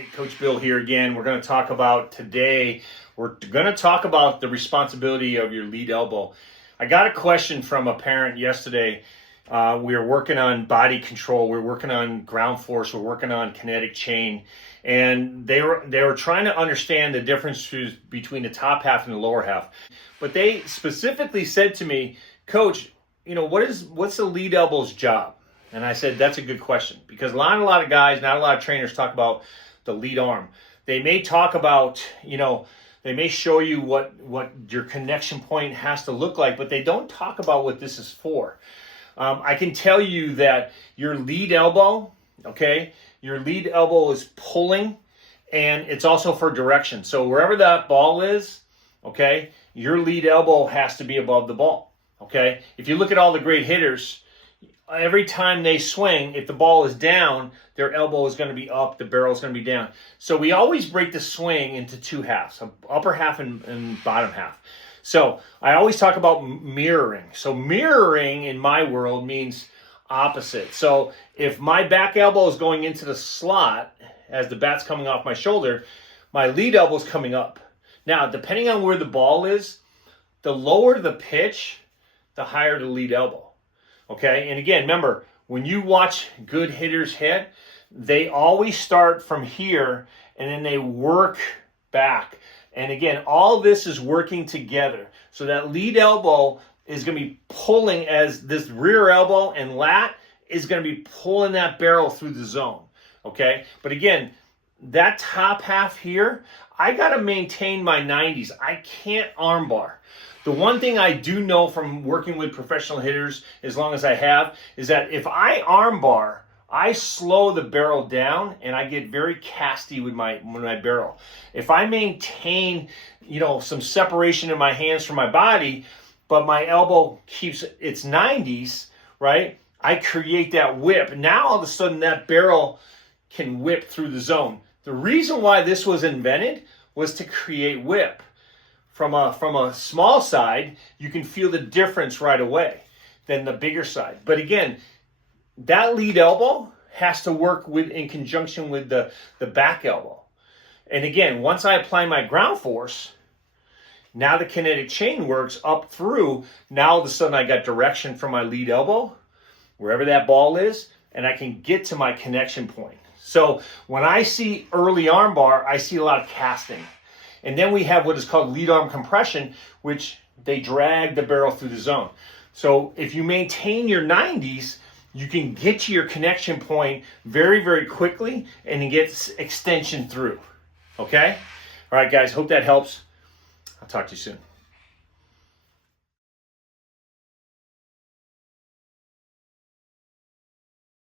Hey, Coach Bill here again. We're going to talk about today, we're going to talk about the responsibility of your lead elbow. I got a question from a parent yesterday. We were working on body control. We're working on ground force. We're working on kinetic chain. And they were trying to understand the difference between the top half and the lower half. But they specifically said to me, Coach, what's the lead elbow's job? And I said, that's a good question, because not a lot of guys, not a lot of trainers talk about the lead arm. They may talk about, they may show you what your connection point has to look like, but they don't talk about what this is for. I can tell you that your lead elbow, your lead elbow is pulling, and it's also for direction. So wherever that ball is, your lead elbow has to be above the ball. If you look at all the great hitters, every time they swing, if the ball is down, their elbow is going to be up, the barrel is going to be down. So we always break the swing into two halves, upper half and bottom half. So I always talk about mirroring. So mirroring in my world means opposite. So if my back elbow is going into the slot as the bat's coming off my shoulder, my lead elbow is coming up. Now, depending on where the ball is, the lower the pitch, the higher the lead elbow. And again, remember, when you watch good hitters hit, they always start from here and then they work back. And again, all this is working together. So that lead elbow is going to be pulling, as this rear elbow and lat is going to be pulling that barrel through the zone. But again, that top half here, I got to maintain my 90s. I can't armbar. The one thing I do know from working with professional hitters, as long as I have, is that if I armbar, I slow the barrel down and I get very casty with my barrel. If I maintain, some separation in my hands from my body, but my elbow keeps its 90s, right? I create that whip. Now all of a sudden that barrel can whip through the zone. The reason why this was invented was to create whip. From a small side, you can feel the difference right away than the bigger side. But again, that lead elbow has to work in conjunction with the back elbow. And again, once I apply my ground force, now the kinetic chain works up through. Now all of a sudden I got direction from my lead elbow, wherever that ball is, and I can get to my connection point. So when I see early armbar, I see a lot of casting. And then we have what is called lead arm compression, which they drag the barrel through the zone. So if you maintain your 90s, you can get to your connection point very, very quickly and it gets extension through. All right, guys, hope that helps. I'll talk to you soon.